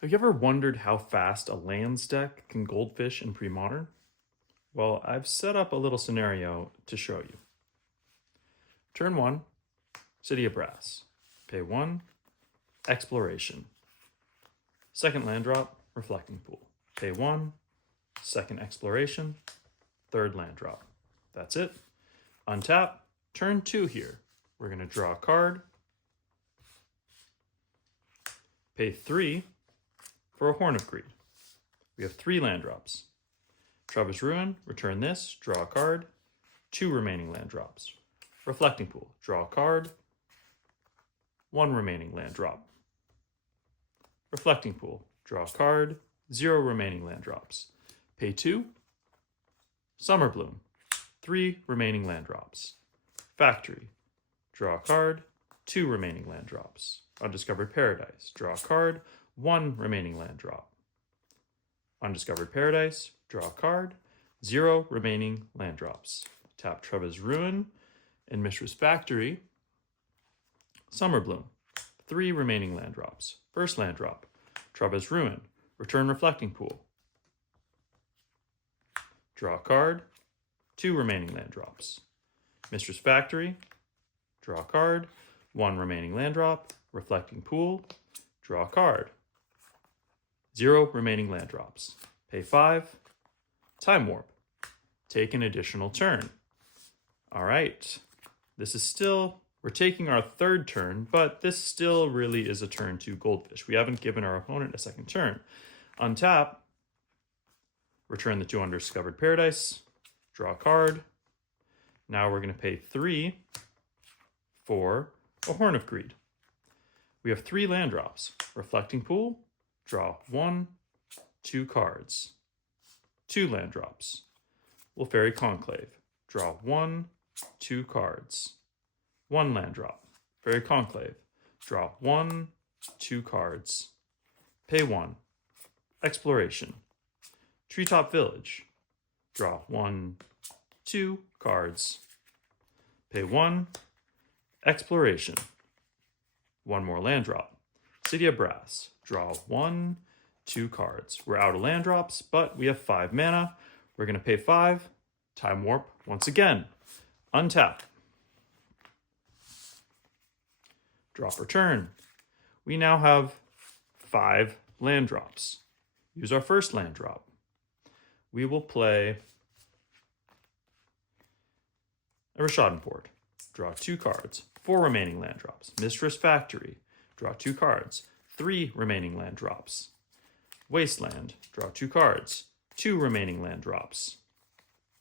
Have you ever wondered how fast a lands deck can goldfish in Premodern? Well, I've set up a little scenario to show you. Turn 1, City of Brass. Pay 1, Exploration. Second land drop, Reflecting Pool. Pay 1, second Exploration, third land drop. That's it. Untap, turn 2 here. We're going to draw a card. Pay 3 for a Horn of Greed. We have 3 land drops. Treva's Ruin, return this, draw a card, 2 remaining land drops. Reflecting Pool, draw a card, 1 remaining land drop. Reflecting Pool, draw a card, 0 remaining land drops. Pay 2. Summer Bloom, 3 remaining land drops. Factory, draw a card, 2 remaining land drops. Undiscovered Paradise, draw a card, 1 remaining land drop. Undiscovered Paradise, draw a card, 0 remaining land drops. Tap Treva's Ruin and Mishra's Factory. Summer Bloom, 3 remaining land drops. First land drop, Treva's Ruin, return Reflecting Pool. Draw a card, 2 remaining land drops. Mishra's Factory, draw a card, 1 remaining land drop. Reflecting Pool, draw a card. 0 remaining land drops. Pay 5. Time Warp. Take an additional turn. All right. This is still, we're taking our 3rd turn, but this still really is a turn to goldfish. We haven't given our opponent a 2nd turn. Untap. Return the 2 Undiscovered Paradise. Draw a card. Now we're going to pay 3 for a Horn of Greed. We have 3 land drops. Reflecting Pool, draw 1, 2 cards. 2 land drops. Faerie Conclave, draw 1, 2 cards. 1 land drop. Faerie Conclave, draw 1, 2 cards. Pay 1. Exploration. Treetop Village, draw 1, 2 cards. Pay 1. Exploration. 1 more land drop. City of Brass. Draw 1, 2 cards. We're out of land drops, but we have 5 mana. We're going to pay 5. Time Warp once again. Untap. Drop return. We now have 5 land drops. Use our first land drop. We will play a Rishadan Port. Draw 2 cards. 4 remaining land drops. Mishra's Factory. Draw 2 cards. 3 remaining land drops. Wasteland. Draw 2 cards. 2 remaining land drops.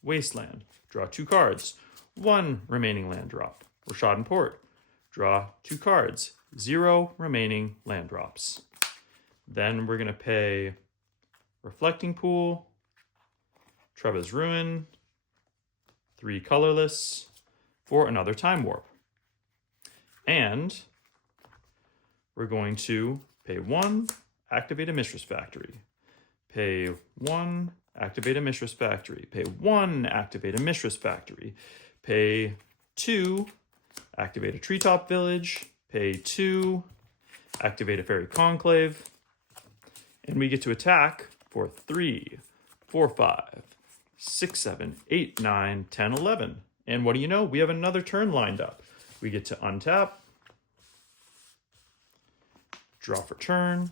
Wasteland. Draw 2 cards. 1 remaining land drop. Rishadan Port. Draw 2 cards. 0 remaining land drops. Then we're going to pay Reflecting Pool, Treva's Ruin, 3 colorless for another Time Warp. And we're going to pay 1, activate a Mishra's Factory. Pay 1, activate a Mishra's Factory. Pay 1, activate a Mishra's Factory. Pay 2, activate a Treetop Village. Pay 2, activate a Faerie Conclave. And we get to attack for 3, 4, 5, 6, 7, 8, 9, 10, 11. And what do you know? We have another turn lined up. We get to untap, draw for turn.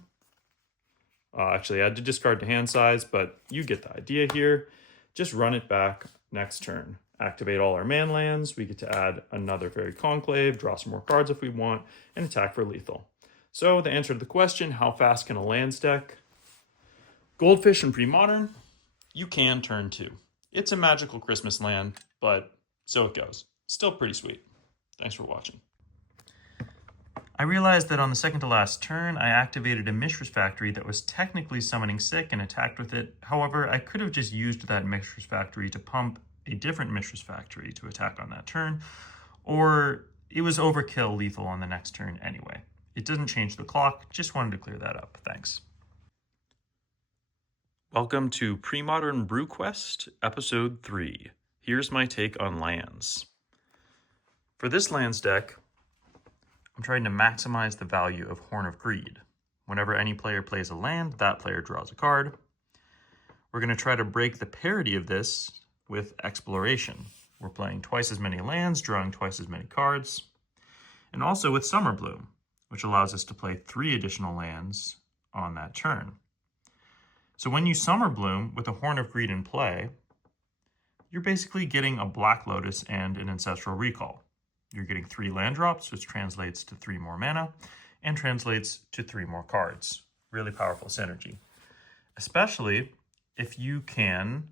Actually, I had to discard to hand size, but you get the idea here. Just run it back next turn. Activate all our man lands. We get to add another Faerie Conclave, draw some more cards if we want, and attack for lethal. So the answer to the question, how fast can a lands deck? Goldfish in Premodern, you can turn 2. It's a magical Christmas land, but so it goes. Still pretty sweet. Thanks for watching. I realized that on the second to last turn, I activated a Mishra's Factory that was technically summoning sick and attacked with it. However, I could have just used that Mishra's Factory to pump a different Mishra's Factory to attack on that turn, or it was overkill lethal on the next turn anyway. It doesn't change the clock, just wanted to clear that up. Thanks. Welcome to Premodern Brew Quest, Episode 3. Here's my take on lands. For this lands deck, I'm trying to maximize the value of Horn of Greed. Whenever any player plays a land, that player draws a card. We're going to try to break the parity of this with exploration. We're playing twice as many lands, drawing twice as many cards. And also with Summer Bloom, which allows us to play 3 additional lands on that turn. So when you Summer Bloom with a Horn of Greed in play, you're basically getting a Black Lotus and an Ancestral Recall. You're getting 3 land drops, which translates to 3 more mana, and translates to 3 more cards. Really powerful synergy. Especially if you can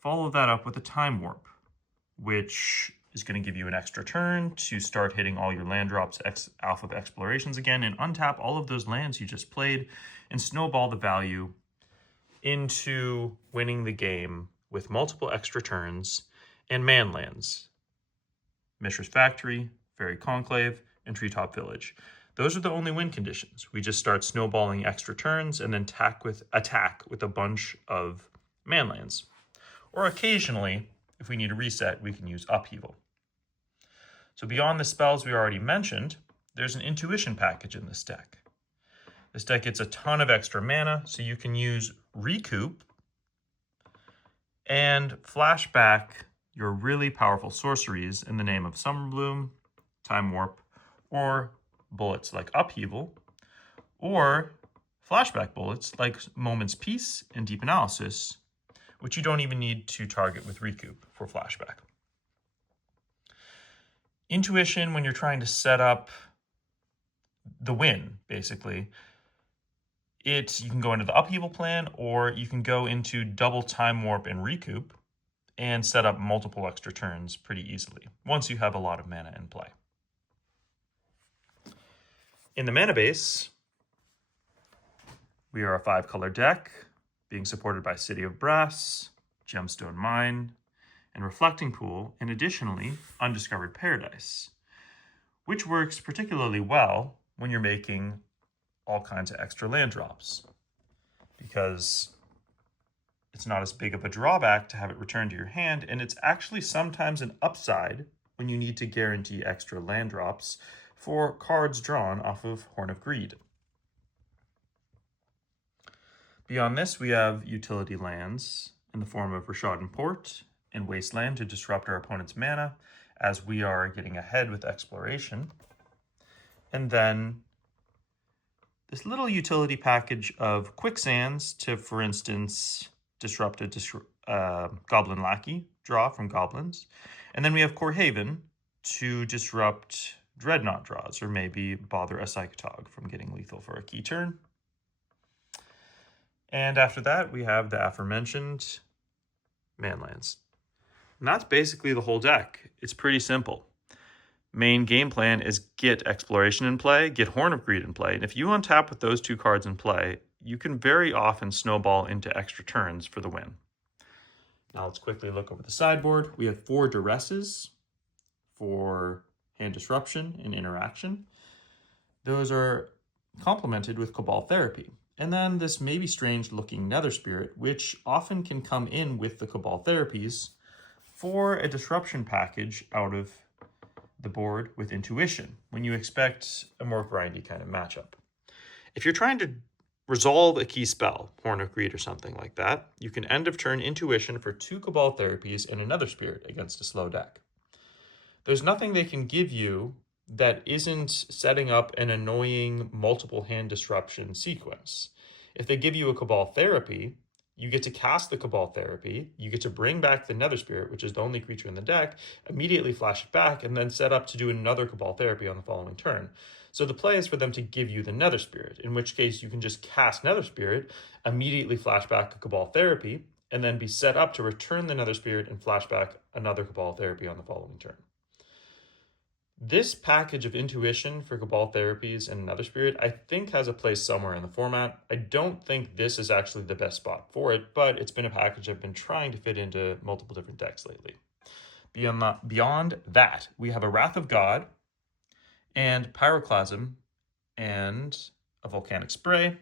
follow that up with a Time Warp, which is going to give you an extra turn to start hitting all your land drops, Alpha Explorations again, and untap all of those lands you just played, and snowball the value into winning the game with multiple extra turns and man lands. Mishra's Factory, Faerie Conclave, and Treetop Village. Those are the only win conditions. We just start snowballing extra turns and then attack with a bunch of man lands. Or occasionally, if we need a reset, we can use Upheaval. So beyond the spells we already mentioned, there's an Intuition package in this deck. This deck gets a ton of extra mana, so you can use Recoup and flash back your really powerful sorceries in the name of Summer Bloom, Time Warp, or bullets like Upheaval, or flashback bullets like Moment's Peace and Deep Analysis, which you don't even need to target with Recoup for flashback. Intuition, when you're trying to set up the win, basically, you can go into the Upheaval plan, or you can go into double Time Warp and Recoup and set up multiple extra turns pretty easily, once you have a lot of mana in play. In the mana base, we are a 5-color deck, being supported by City of Brass, Gemstone Mine, and Reflecting Pool, and additionally, Undiscovered Paradise, which works particularly well when you're making all kinds of extra land drops, because it's not as big of a drawback to have it returned to your hand, and it's actually sometimes an upside when you need to guarantee extra land drops for cards drawn off of Horn of Greed. Beyond this, we have utility lands in the form of Rishadan Port and Wasteland to disrupt our opponent's mana as we are getting ahead with exploration. And then this little utility package of Quicksands to, for instance, disrupt a Goblin Lackey draw from Goblins. And then we have Kor Haven to disrupt Dreadnought draws, or maybe bother a Psychotog from getting lethal for a key turn. And after that, we have the aforementioned manlands. And that's basically the whole deck. It's pretty simple. Main game plan is get Exploration in play, get Horn of Greed in play, and if you untap with those 2 cards in play, you can very often snowball into extra turns for the win. Now let's quickly look over the sideboard. We have 4 Duresses for hand disruption and interaction. Those are complemented with Cabal Therapy. And then this maybe strange looking Nether Spirit, which often can come in with the Cabal Therapies for a disruption package out of the board with Intuition, when you expect a more grindy kind of matchup. If you're trying to resolve a key spell, Horn of Greed or something like that, you can end of turn Intuition for 2 Cabal Therapies and another Spirit against a slow deck. There's nothing they can give you that isn't setting up an annoying multiple hand disruption sequence. If they give you a Cabal Therapy, you get to cast the Cabal Therapy, you get to bring back the Nether Spirit, which is the only creature in the deck, immediately flash it back, and then set up to do another Cabal Therapy on the following turn. So the play is for them to give you the Nether Spirit, in which case you can just cast Nether Spirit, immediately flash back a Cabal Therapy, and then be set up to return the Nether Spirit and flash back another Cabal Therapy on the following turn. This package of Intuition for Cabal Therapies and Nether Spirit, I think, has a place somewhere in the format. I don't think this is actually the best spot for it, but it's been a package I've been trying to fit into multiple different decks lately. Beyond that, we have a Wrath of God and Pyroclasm and a Volcanic Spray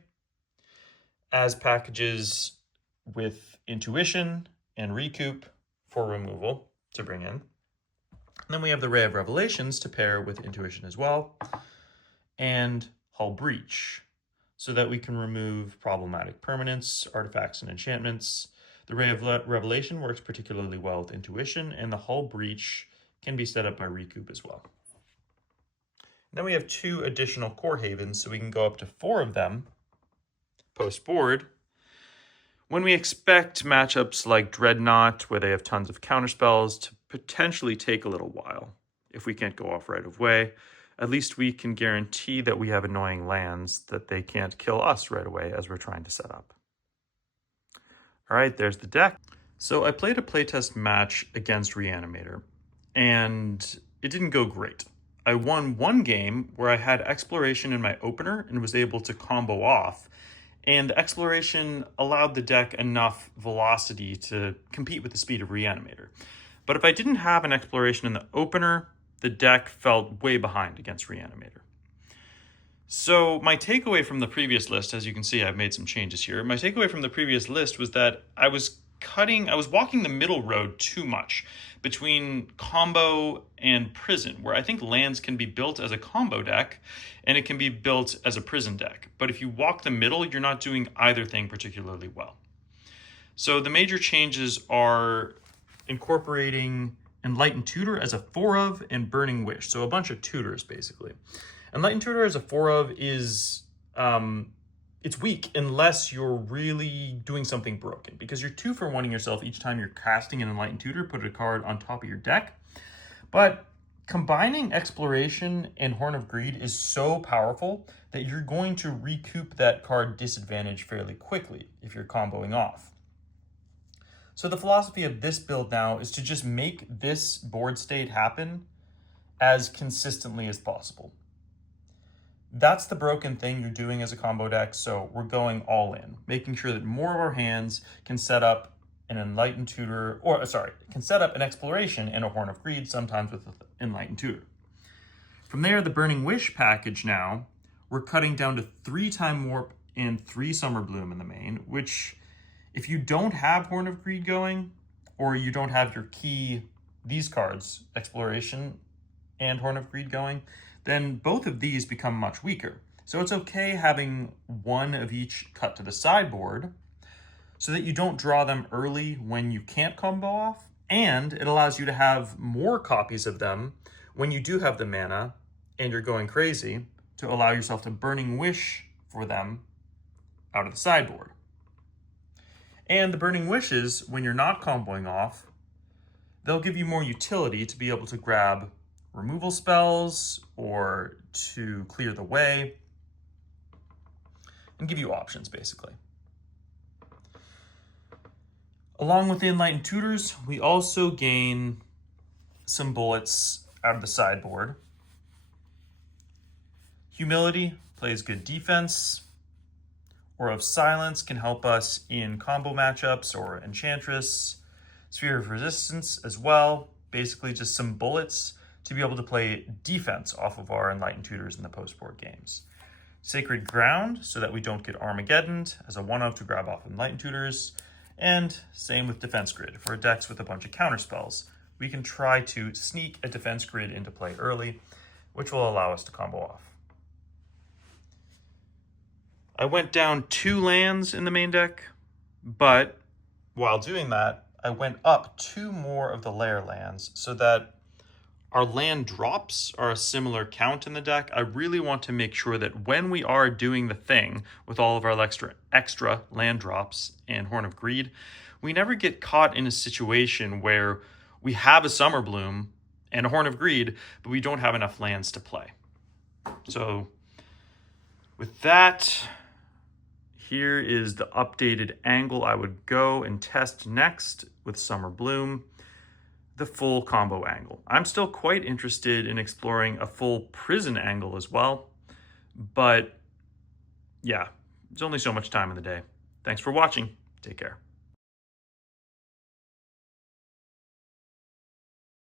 as packages with Intuition and Recoup for removal to bring in. And then we have the Ray of Revelations to pair with Intuition as well, and Hull Breach. so that we can remove problematic permanents, artifacts, and enchantments. The Ray of Revelation works particularly well with Intuition, and the Hull Breach can be set up by Recoup as well. Then we have 2 additional Kor Havens, so we can go up to 4 of them post-board. When we expect matchups like Dreadnought, where they have tons of counterspells, to potentially take a little while. If we can't go off right away, at least we can guarantee that we have annoying lands that they can't kill us right away as we're trying to set up. All right, there's the deck. So I played a playtest match against Reanimator, and it didn't go great. I won 1 game where I had Exploration in my opener and was able to combo off, and the Exploration allowed the deck enough velocity to compete with the speed of Reanimator. But if I didn't have an Exploration in the opener, the deck felt way behind against Reanimator. So my takeaway from the previous list, as you can see, I've made some changes here. My takeaway from the previous list was that I was walking the middle road too much between combo and prison, where I think lands can be built as a combo deck and it can be built as a prison deck. But if you walk the middle, you're not doing either thing particularly well. So the major changes are incorporating Enlightened Tutor as a 4 of and Burning Wish. So a bunch of tutors, basically. Enlightened Tutor as a 4 of is, it's weak unless you're really doing something broken, because you're 2 for 1ing yourself each time you're casting an Enlightened Tutor, put a card on top of your deck. But combining Exploration and Horn of Greed is so powerful that you're going to recoup that card disadvantage fairly quickly if you're comboing off. So the philosophy of this build now is to just make this board state happen as consistently as possible. That's the broken thing you're doing as a combo deck, so we're going all in, making sure that more of our hands can set up an Enlightened Tutor, can set up an Exploration and a Horn of Greed, sometimes with Enlightened Tutor. From there, the Burning Wish package now, we're cutting down to 3 Time Warp and 3 Summer Bloom in the main, which, if you don't have Horn of Greed going, or you don't have your key, these cards, Exploration and Horn of Greed going, then both of these become much weaker. So it's okay having 1 of each cut to the sideboard so that you don't draw them early when you can't combo off, and it allows you to have more copies of them when you do have the mana and you're going crazy, to allow yourself to Burning Wish for them out of the sideboard. And the Burning Wishes, when you're not comboing off, they'll give you more utility to be able to grab removal spells or to clear the way and give you options, basically. Along with the Enlightened Tutors, we also gain some bullets out of the sideboard. Humility plays good defense. Aura of Silence can help us in combo matchups or Enchantress. Sphere of Resistance as well. Basically just some bullets to be able to play defense off of our Enlightened Tutors in the post-board games. Sacred Ground, so that we don't get Armageddoned as a 1-of to grab off Enlightened Tutors. And same with Defense Grid. For decks with a bunch of counterspells, we can try to sneak a Defense Grid into play early, which will allow us to combo off. I went down 2 lands in the main deck, but while doing that, I went up 2 more of the lair lands so that our land drops are a similar count in the deck. I really want to make sure that when we are doing the thing with all of our extra land drops and Horn of Greed, we never get caught in a situation where we have a Summer Bloom and a Horn of Greed, but we don't have enough lands to play. So with that, here is the updated angle I would go and test next with Summer Bloom. The full combo angle. I'm still quite interested in exploring a full prison angle as well, but yeah, there's only so much time in the day. Thanks for watching. Take care.